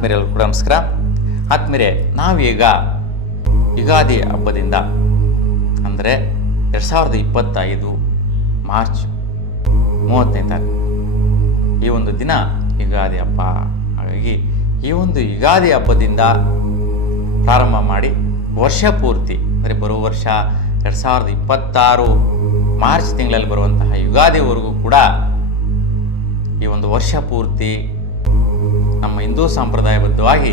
ಆತ್ಮೀಯರೆಲ್ಲರೂ ಕೂಡ ನಮಸ್ಕಾರ. ಆತ್ಮೀಯರೇ, ನಾವೀಗ ಯುಗಾದಿ ಹಬ್ಬದಿಂದ ಅಂದರೆ 2025 ಮಾರ್ಚ್ 35 ತಾರೀಕು ಈ ಒಂದು ದಿನ ಯುಗಾದಿ ಹಬ್ಬ. ಹಾಗಾಗಿ ಈ ಒಂದು ಯುಗಾದಿ ಹಬ್ಬದಿಂದ ಪ್ರಾರಂಭ ಮಾಡಿ ವರ್ಷ ಪೂರ್ತಿ ಅಂದರೆ ಬರುವ ವರ್ಷ 2026 ಮಾರ್ಚ್ ತಿಂಗಳಲ್ಲಿ ಬರುವಂತಹ ಯುಗಾದಿವರೆಗೂ ಕೂಡ ಈ ಒಂದು ವರ್ಷ ಪೂರ್ತಿ ನಮ್ಮ ಹಿಂದೂ ಸಂಪ್ರದಾಯಬದ್ಧವಾಗಿ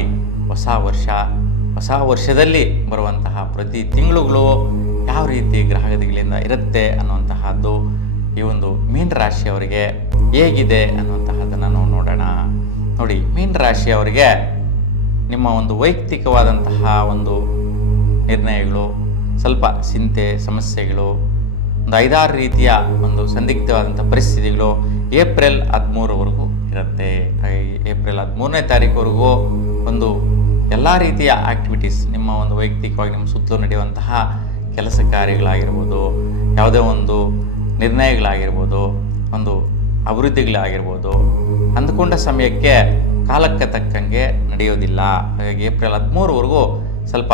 ಹೊಸ ವರ್ಷದಲ್ಲಿ ಬರುವಂತಹ ಪ್ರತಿ ತಿಂಗಳುಗಳು ಯಾವ ರೀತಿ ಗ್ರಹಗತಿಗಳಿಂದ ಇರುತ್ತೆ ಅನ್ನುವಂತಹದ್ದು ಈ ಒಂದು ಮೀನ ರಾಶಿಯವರಿಗೆ ಹೇಗಿದೆ ಅನ್ನುವಂತಹದ್ದನ್ನು ನಾವು ನೋಡೋಣ. ನೋಡಿ, ಮೀನ ರಾಶಿಯವರಿಗೆ ನಿಮ್ಮ ಒಂದು ವೈಯಕ್ತಿಕವಾದಂತಹ ಒಂದು ನಿರ್ಣಯಗಳು, ಸ್ವಲ್ಪ ಚಿಂತೆ ಸಮಸ್ಯೆಗಳು, ಒಂದು 5-6 ರೀತಿಯ ಒಂದು ಸಂದಿಗ್ಧವಾದಂಥ ಪರಿಸ್ಥಿತಿಗಳು ಏಪ್ರಿಲ್ 13ರವರೆಗೂ ಇರುತ್ತೆ. ಹಾಗಾಗಿ ಏಪ್ರಿಲ್ 13ನೇ ತಾರೀಕುವರೆಗೂ ಒಂದು ಎಲ್ಲ ರೀತಿಯ ಆ್ಯಕ್ಟಿವಿಟೀಸ್, ನಿಮ್ಮ ಒಂದು ವೈಯಕ್ತಿಕವಾಗಿ ನಿಮ್ಮ ಸುತ್ತಲೂ ನಡೆಯುವಂತಹ ಕೆಲಸ ಕಾರ್ಯಗಳಾಗಿರ್ಬೋದು, ಯಾವುದೇ ಒಂದು ನಿರ್ಣಯಗಳಾಗಿರ್ಬೋದು, ಒಂದು ಅಭಿವೃದ್ಧಿಗಳಾಗಿರ್ಬೋದು, ಅಂದುಕೊಂಡ ಸಮಯಕ್ಕೆ ಕಾಲಕ್ಕೆ ತಕ್ಕಂಗೆ ನಡೆಯೋದಿಲ್ಲ. ಹಾಗಾಗಿ ಏಪ್ರಿಲ್ 13ರವರೆಗೂ ಸ್ವಲ್ಪ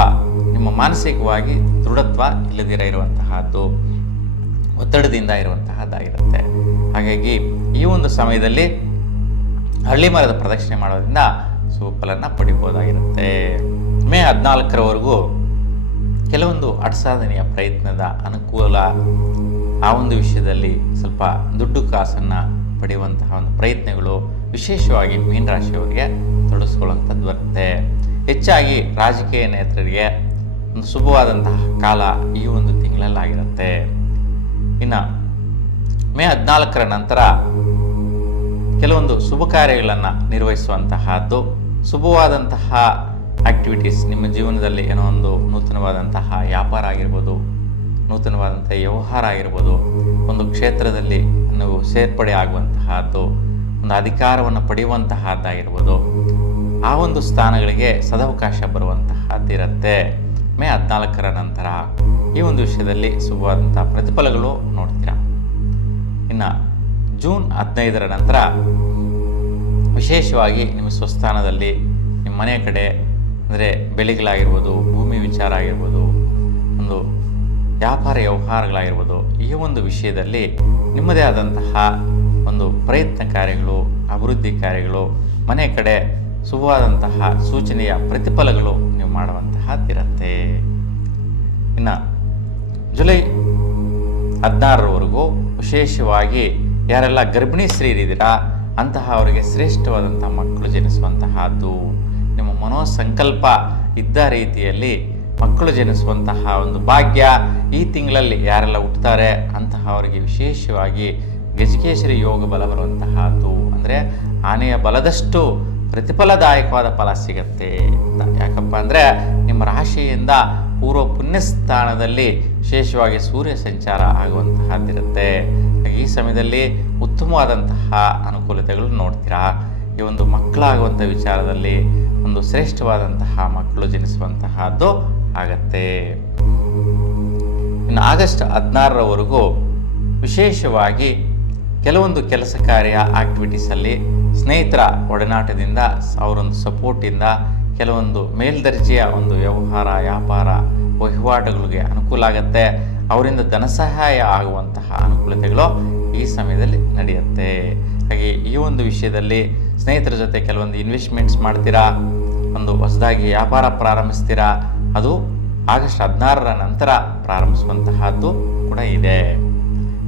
ನಿಮ್ಮ ಮಾನಸಿಕವಾಗಿ ದೃಢತ್ವ ಇಲ್ಲದಿರ ಇರುವಂತಹದ್ದು, ಒತ್ತಡದಿಂದ ಇರುವಂತಹದ್ದಾಗಿರುತ್ತೆ. ಹಾಗಾಗಿ ಈ ಒಂದು ಸಮಯದಲ್ಲಿ ಹಳ್ಳಿ ಮರದ ಪ್ರದಕ್ಷಿಣೆ ಮಾಡೋದ್ರಿಂದ ಸುಫಲನ ಪಡಿಬೋದಾಗಿರುತ್ತೆ. ಮೇ 14ರವರೆಗೂ ಕೆಲವೊಂದು ಅಡಸಾಧನೆಯ ಪ್ರಯತ್ನದ ಅನುಕೂಲ, ಆ ಒಂದು ವಿಷಯದಲ್ಲಿ ಸ್ವಲ್ಪ ದುಡ್ಡು ಕಾಸನ್ನು ಪಡೆಯುವಂತಹ ಒಂದು ಪ್ರಯತ್ನಗಳು ವಿಶೇಷವಾಗಿ ಮೀನ ರಾಶಿಯವರಿಗೆ ತೊಡಗಿಸ್ಕೊಳ್ಳುವಂಥದ್ದು ಬರುತ್ತೆ. ಹೆಚ್ಚಾಗಿ ರಾಜಕೀಯ ನೇತೃತ್ವರಿಗೆ ಒಂದು ಶುಭವಾದಂತಹ ಕಾಲ ಈ ಒಂದು ತಿಂಗಳಲ್ಲಾಗಿರುತ್ತೆ. ಇನ್ನು ಮೇ 14ರ ನಂತರ ಕೆಲವೊಂದು ಶುಭ ಕಾರ್ಯಗಳನ್ನು ನಿರ್ವಹಿಸುವಂತಹದ್ದು, ಶುಭವಾದಂತಹ ಆ್ಯಕ್ಟಿವಿಟೀಸ್, ನಿಮ್ಮ ಜೀವನದಲ್ಲಿ ಏನೋ ಒಂದು ನೂತನವಾದಂತಹ ವ್ಯಾಪಾರ ಆಗಿರ್ಬೋದು, ನೂತನವಾದಂಥ ವ್ಯವಹಾರ ಆಗಿರ್ಬೋದು, ಒಂದು ಕ್ಷೇತ್ರದಲ್ಲಿ ನೀವು ಸೇರ್ಪಡೆ ಆಗುವಂತಹದ್ದು, ಒಂದು ಅಧಿಕಾರವನ್ನು ಪಡೆಯುವಂತಹದ್ದಾಗಿರ್ಬೋದು, ಆ ಒಂದು ಸ್ಥಾನಗಳಿಗೆ ಸದವಕಾಶ ಬರುವಂತಹದ್ದಿರುತ್ತೆ. ಮೇ 14ರ ನಂತರ ಈ ಒಂದು ವಿಷಯದಲ್ಲಿ ಶುಭವಾದಂಥ ಪ್ರತಿಫಲಗಳು ನೋಡ್ತೀರಾ. ಇನ್ನು ಜೂನ್ 15ರ ನಂತರ ವಿಶೇಷವಾಗಿ ನಿಮ್ಮ ಸ್ವಸ್ಥಾನದಲ್ಲಿ ನಿಮ್ಮ ಮನೆಯ ಕಡೆ ಅಂದರೆ ಬೆಳೆಗಳಾಗಿರ್ಬೋದು, ಭೂಮಿ ವಿಚಾರ ಆಗಿರ್ಬೋದು, ಒಂದು ವ್ಯಾಪಾರ ವ್ಯವಹಾರಗಳಾಗಿರ್ಬೋದು, ಈ ಒಂದು ವಿಷಯದಲ್ಲಿ ನಿಮ್ಮದೇ ಆದಂತಹ ಒಂದು ಪ್ರಯತ್ನ ಕಾರ್ಯಗಳು, ಅಭಿವೃದ್ಧಿ ಕಾರ್ಯಗಳು, ಮನೆ ಕಡೆ ಶುಭವಾದಂತಹ ಸೂಚನೆಯ ಪ್ರತಿಫಲಗಳು ನೀವು ಮಾಡುವಂತಹದ್ದಿರುತ್ತೆ. ಇನ್ನು ಜುಲೈ 16ರವರೆಗೂ ವಿಶೇಷವಾಗಿ ಯಾರೆಲ್ಲ ಗರ್ಭಿಣಿ ಸ್ತ್ರೀಯರಿದ್ದೀರಾ ಅಂತಹ ಅವರಿಗೆ ಶ್ರೇಷ್ಠವಾದಂಥ ಮಕ್ಕಳು ಜನಿಸುವಂತಹದ್ದು, ನಿಮ್ಮ ಮನೋಸಂಕಲ್ಪ ಇದ್ದ ರೀತಿಯಲ್ಲಿ ಮಕ್ಕಳು ಜನಿಸುವಂತಹ ಒಂದು ಭಾಗ್ಯ ಈ ತಿಂಗಳಲ್ಲಿ ಯಾರೆಲ್ಲ ಹುಟ್ಟುತ್ತಾರೆ ಅಂತಹ ಅವರಿಗೆ ವಿಶೇಷವಾಗಿ ಗಜಕೇಸರಿ ಯೋಗ ಬಲ ಬರುವಂತಹದ್ದು, ಅಂದರೆ ಆನೆಯ ಬಲದಷ್ಟು ಪ್ರತಿಫಲದಾಯಕವಾದ ಫಲ ಸಿಗತ್ತೆ. ಯಾಕಪ್ಪ ಅಂದರೆ ನಿಮ್ಮ ರಾಶಿಯಿಂದ ಪೂರ್ವ ಪುಣ್ಯಸ್ಥಾನದಲ್ಲಿ ವಿಶೇಷವಾಗಿ ಸೂರ್ಯ ಸಂಚಾರ ಆಗುವಂತಹದ್ದಿರುತ್ತೆ. ಈ ಸಮಯದಲ್ಲಿ ಉತ್ತಮವಾದಂತಹ ಅನುಕೂಲತೆಗಳು ನೋಡ್ತೀರಾ. ಈ ಒಂದು ಮಕ್ಕಳಾಗುವಂಥ ವಿಚಾರದಲ್ಲಿ ಒಂದು ಶ್ರೇಷ್ಠವಾದಂತಹ ಮಕ್ಕಳು ಜನಿಸುವಂತಹದ್ದು ಆಗತ್ತೆ. ಇನ್ನು ಆಗಸ್ಟ್ 16ರವರೆಗೂ ವಿಶೇಷವಾಗಿ ಕೆಲವೊಂದು ಕೆಲಸ ಕಾರ್ಯ ಆಕ್ಟಿವಿಟೀಸಲ್ಲಿ ಸ್ನೇಹಿತರ ಒಡನಾಟದಿಂದ, ಅವರೊಂದು ಸಪೋರ್ಟಿಂದ ಕೆಲವೊಂದು ಮೇಲ್ದರ್ಜೆಯ ಒಂದು ವ್ಯವಹಾರ ವ್ಯಾಪಾರ ವಹಿವಾಟುಗಳಿಗೆ ಅನುಕೂಲ ಆಗುತ್ತೆ. ಅವರಿಂದ ಧನ ಸಹಾಯ ಆಗುವಂತಹ ಅನುಕೂಲತೆಗಳು ಈ ಸಮಯದಲ್ಲಿ ನಡೆಯುತ್ತೆ. ಹಾಗೆ ಈ ಒಂದು ವಿಷಯದಲ್ಲಿ ಸ್ನೇಹಿತರ ಜೊತೆ ಕೆಲವೊಂದು ಇನ್ವೆಸ್ಟ್ಮೆಂಟ್ಸ್ ಮಾಡ್ತೀರಾ, ಒಂದು ಹೊಸದಾಗಿ ವ್ಯಾಪಾರ ಪ್ರಾರಂಭಿಸ್ತೀರಾ, ಅದು ಆಗಸ್ಟ್ 16ರ ನಂತರ ಪ್ರಾರಂಭಿಸುವಂತಹದ್ದು ಕೂಡ ಇದೆ.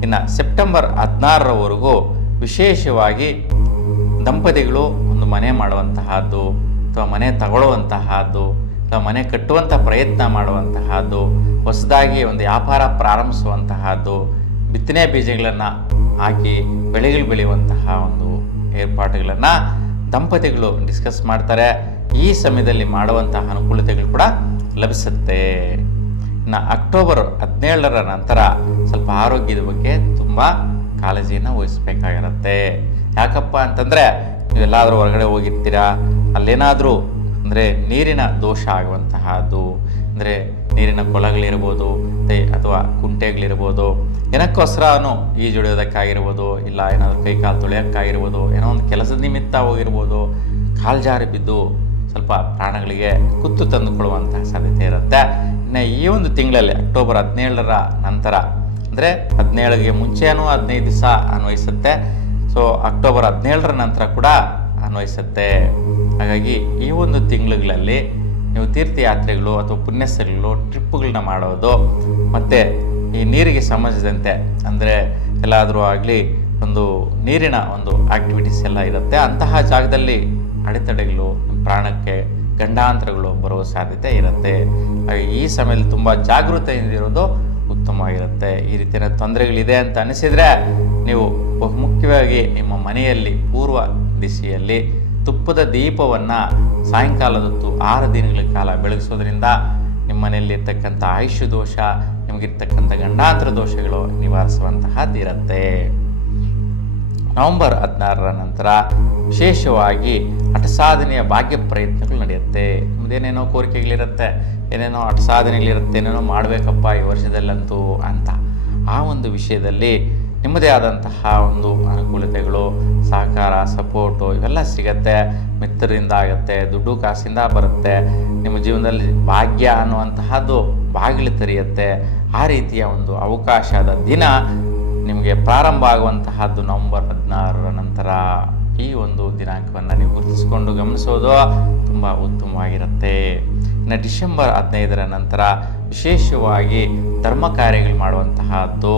ಇನ್ನು ಸೆಪ್ಟೆಂಬರ್ 16ರವರೆಗೂ ವಿಶೇಷವಾಗಿ ದಂಪತಿಗಳು ಒಂದು ಮನೆ ಮಾಡುವಂತಹದ್ದು, ಅಥವಾ ಮನೆ ತಗೊಳ್ಳುವಂತಹದ್ದು, ಅಥವಾ ಮನೆ ಕಟ್ಟುವಂಥ ಪ್ರಯತ್ನ ಮಾಡುವಂತಹದ್ದು, ಹೊಸದಾಗಿ ಒಂದು ವ್ಯಾಪಾರ ಪ್ರಾರಂಭಿಸುವಂತಹದ್ದು, ಬಿತ್ತನೆ ಬೀಜಗಳನ್ನು ಹಾಕಿ ಬೆಳೆಗಳು ಬೆಳೆಯುವಂತಹ ಒಂದು ಏರ್ಪಾಟುಗಳನ್ನು ದಂಪತಿಗಳು ಡಿಸ್ಕಸ್ ಮಾಡ್ತಾರೆ. ಈ ಸಮಯದಲ್ಲಿ ಮಾಡುವಂತಹ ಅನುಕೂಲತೆಗಳು ಕೂಡ ಲಭಿಸುತ್ತೆ. ಇನ್ನು ಅಕ್ಟೋಬರ್ 17ರ ನಂತರ ಸ್ವಲ್ಪ ಆರೋಗ್ಯದ ಬಗ್ಗೆ ತುಂಬ ಕಾಳಜಿಯನ್ನು ವಹಿಸಬೇಕಾಗಿರುತ್ತೆ. ಯಾಕಪ್ಪ ಅಂತಂದರೆ ನೀವೆಲ್ಲಾದರೂ ಹೊರಗಡೆ ಹೋಗಿರ್ತೀರಾ, ಅಲ್ಲೇನಾದರೂ ಅಂದರೆ ನೀರಿನ ದೋಷ ಆಗುವಂತಹದ್ದು, ಅಂದರೆ ನೀರಿನ ಕೊಳಗಳಿರ್ಬೋದು ಅಥವಾ ಕುಂಟೆಗಳಿರ್ಬೋದು, ಏನಕ್ಕೋಸ್ಕರನೂ ಈಜುಡಿಯೋದಕ್ಕಾಗಿರ್ಬೋದು, ಇಲ್ಲ ಏನಾದರೂ ಕೈ ಕಾಲು ತೊಳೆಯೋಕ್ಕಾಗಿರ್ಬೋದು, ಏನೋ ಒಂದು ಕೆಲಸದ ನಿಮಿತ್ತ ಹೋಗಿರ್ಬೋದು, ಕಾಲು ಜಾರಿ ಬಿದ್ದು ಸ್ವಲ್ಪ ಪ್ರಾಣಗಳಿಗೆ ಕುತ್ತು ತಂದುಕೊಳ್ಳುವಂತಹ ಸಾಧ್ಯತೆ ಇರುತ್ತೆ. ಇನ್ನು ಈ ಒಂದು ತಿಂಗಳಲ್ಲಿ ಅಕ್ಟೋಬರ್ 17ರ ನಂತರ ಅಂದರೆ 17ಗೆ ಮುಂಚೆನೂ 15 ದಿವಸ ಅನ್ವಯಿಸುತ್ತೆ. ಸೊ ಅಕ್ಟೋಬರ್ 17ರ ನಂತರ ಕೂಡ ಅನ್ವಯಿಸುತ್ತೆ. ಹಾಗಾಗಿ ಈ ಒಂದು ತಿಂಗಳುಗಳಲ್ಲಿ ನೀವು ತೀರ್ಥಯಾತ್ರೆಗಳು ಅಥವಾ ಪುಣ್ಯಸ್ಥಳಗಳು ಟ್ರಿಪ್ಪುಗಳನ್ನ ಮಾಡೋದು ಮತ್ತು ಈ ನೀರಿಗೆ ಸಂಬಂಧಿಸಿದಂತೆ ಅಂದರೆ ಎಲ್ಲಾದರೂ ಆಗಲಿ ಒಂದು ನೀರಿನ ಒಂದು ಆಕ್ಟಿವಿಟೀಸ್ ಎಲ್ಲ ಇರುತ್ತೆ. ಅಂತಹ ಜಾಗದಲ್ಲಿ ಅಡೆತಡೆಗಳು, ಪ್ರಾಣಕ್ಕೆ ಗಂಡಾಂತರಗಳು ಬರುವ ಸಾಧ್ಯತೆ ಇರುತ್ತೆ. ಈ ಸಮಯದಲ್ಲಿ ತುಂಬ ಜಾಗೃತೆಯಿಂದಿರೋದು ಉತ್ತಮವಾಗಿರುತ್ತೆ. ಈ ರೀತಿಯ ತೊಂದರೆಗಳಿದೆ ಅಂತ ಅನಿಸಿದರೆ ನೀವು ಬಹುಮುಖ್ಯವಾಗಿ ನಿಮ್ಮ ಮನೆಯಲ್ಲಿ ಪೂರ್ವ ದಿಶೆಯಲ್ಲಿ ತುಪ್ಪದ ದೀಪವನ್ನು ಸಾಯಂಕಾಲದೊತ್ತು 6 ದಿನಗಳ ಕಾಲ ಬೆಳಗಿಸೋದ್ರಿಂದ ನಿಮ್ಮ ಮನೆಯಲ್ಲಿರ್ತಕ್ಕಂಥ ಆಯುಷ್ಯ ದೋಷ, ನಿಮಗಿರ್ತಕ್ಕಂಥ ಗಂಡಾಂತರ ದೋಷಗಳು ನಿವಾರಿಸುವಂತಹದ್ದಿರುತ್ತೆ. ನವೆಂಬರ್ 16ರ ನಂತರ ವಿಶೇಷವಾಗಿ ಹಠಸಾಧನೆಯ ಭಾಗ್ಯ ಪ್ರಯತ್ನಗಳು ನಡೆಯುತ್ತೆ. ನಿಮ್ಮದೇನೇನೋ ಕೋರಿಕೆಗಳಿರುತ್ತೆ, ಏನೇನೋ ಹಠಸಾಧನೆಗಳಿರುತ್ತೆ, ಏನೇನೋ ಮಾಡಬೇಕಪ್ಪ ಈ ವರ್ಷದಲ್ಲಂತೂ ಅಂತ. ಆ ಒಂದು ವಿಷಯದಲ್ಲಿ ನಿಮ್ಮದೇ ಆದಂತಹ ಒಂದು ಅನುಕೂಲತೆಗಳು, ಸಹಕಾರ, ಸಪೋರ್ಟು ಇವೆಲ್ಲ ಸಿಗತ್ತೆ. ಮಿತ್ರರಿಂದ ಆಗುತ್ತೆ, ದುಡ್ಡು ಕಾಸಿಂದ ಬರುತ್ತೆ. ನಿಮ್ಮ ಜೀವನದಲ್ಲಿ ಭಾಗ್ಯ ಅನ್ನುವಂತಹದ್ದು ಬಾಗಿಲು ತೆರೆಯುತ್ತೆ. ಆ ರೀತಿಯ ಒಂದು ಅವಕಾಶದ ದಿನ ನಿಮಗೆ ಪ್ರಾರಂಭ ಆಗುವಂತಹದ್ದು ನವೆಂಬರ್ 16ರ ನಂತರ. ಈ ಒಂದು ದಿನಾಂಕವನ್ನು ನೀವು ಗುರುತಿಸಿಕೊಂಡು ಗಮನಿಸೋದು ತುಂಬ ಉತ್ತಮವಾಗಿರುತ್ತೆ. ಇನ್ನು ಡಿಸೆಂಬರ್ 15ರ ನಂತರ ವಿಶೇಷವಾಗಿ ಧರ್ಮ ಕಾರ್ಯಗಳು ಮಾಡುವಂತಹದ್ದು,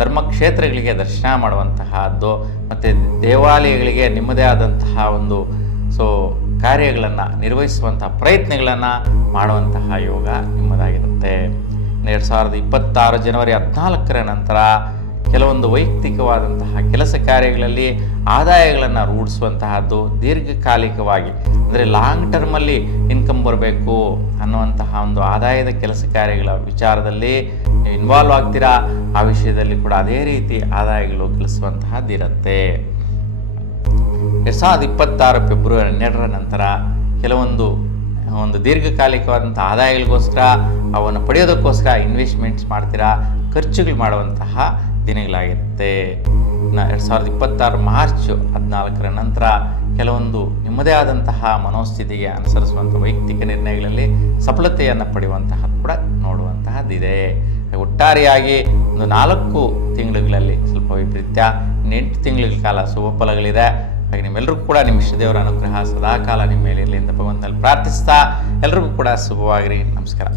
ಧರ್ಮಕ್ಷೇತ್ರಗಳಿಗೆ ದರ್ಶನ ಮಾಡುವಂತಹದ್ದು ಮತ್ತು ದೇವಾಲಯಗಳಿಗೆ ನಿಮ್ಮದೇ ಆದಂತಹ ಒಂದು ಕಾರ್ಯಗಳನ್ನು ನಿರ್ವಹಿಸುವಂತಹ ಪ್ರಯತ್ನಗಳನ್ನು ಮಾಡುವಂತಹ ಯೋಗ ನಿಮ್ಮದಾಗಿರುತ್ತೆ. 2026 ಜನವರಿ 14ರ ನಂತರ ಕೆಲವೊಂದು ವೈಯಕ್ತಿಕವಾದಂತಹ ಕೆಲಸ ಕಾರ್ಯಗಳಲ್ಲಿ ಆದಾಯಗಳನ್ನು ರೂಢಿಸುವಂತಹದ್ದು, ದೀರ್ಘಕಾಲಿಕವಾಗಿ ಅಂದರೆ ಲಾಂಗ್ ಟರ್ಮಲ್ಲಿ ಇನ್ಕಮ್ ಬರಬೇಕು ಅನ್ನುವಂತಹ ಒಂದು ಆದಾಯದ ಕೆಲಸ ಕಾರ್ಯಗಳ ವಿಚಾರದಲ್ಲಿ ಇನ್ವಾಲ್ವ್ ಆಗ್ತೀರಾ. ಆ ವಿಷಯದಲ್ಲಿ ಕೂಡ ಅದೇ ರೀತಿ ಆದಾಯಗಳು ಗಳಿಸುವಂತಹದ್ದಿರುತ್ತೆ. 2026 ಫೆಬ್ರವರಿ 12ರ ನಂತರ ಕೆಲವೊಂದು ದೀರ್ಘಕಾಲಿಕವಾದಂಥ ಆದಾಯಗಳಿಗೋಸ್ಕರ ಅವನ್ನು ಪಡೆಯೋದಕ್ಕೋಸ್ಕರ ಇನ್ವೆಸ್ಟ್ಮೆಂಟ್ಸ್ ಮಾಡ್ತೀರಾ, ಖರ್ಚುಗಳು ಮಾಡುವಂತಹ ದಿನಗಳಾಗಿರುತ್ತೆ. ಇನ್ನು 2026 ಮಾರ್ಚ್ 14ರ ನಂತರ ಕೆಲವೊಂದು ನಿಮ್ಮದೇ ಆದಂತಹ ಮನೋಸ್ಥಿತಿಗೆ ಅನುಸರಿಸುವಂಥ ವೈಯಕ್ತಿಕ ನಿರ್ಣಯಗಳಲ್ಲಿ ಸಫಲತೆಯನ್ನು ಪಡೆಯುವಂತಹ ಕೂಡ ನೋಡುವಂತಹದ್ದಿದೆ. ಒಟ್ಟಾರೆಯಾಗಿ ಒಂದು 4 ತಿಂಗಳುಗಳಲ್ಲಿ ಸ್ವಲ್ಪ ವೈಪರೀತ್ಯ, 8 ತಿಂಗಳ ಕಾಲ ಶುಭ ಫಲಗಳಿದೆ. ಹಾಗೆ ನಿಮ್ಮೆಲ್ಲರಿಗೂ ಕೂಡ ನಿಮ್ಮ ಇಷ್ಟದೇವರ ಅನುಗ್ರಹ ಸದಾಕಾಲ ನಿಮ್ಮ ಮೇಲೆ ಇರಲಿ ಅಂತ ಭಗವಂತನಲ್ಲಿ ಪ್ರಾರ್ಥಿಸ್ತಾ ಎಲ್ರಿಗೂ ಕೂಡ ಶುಭವಾಗಿರಿ. ನಮಸ್ಕಾರ.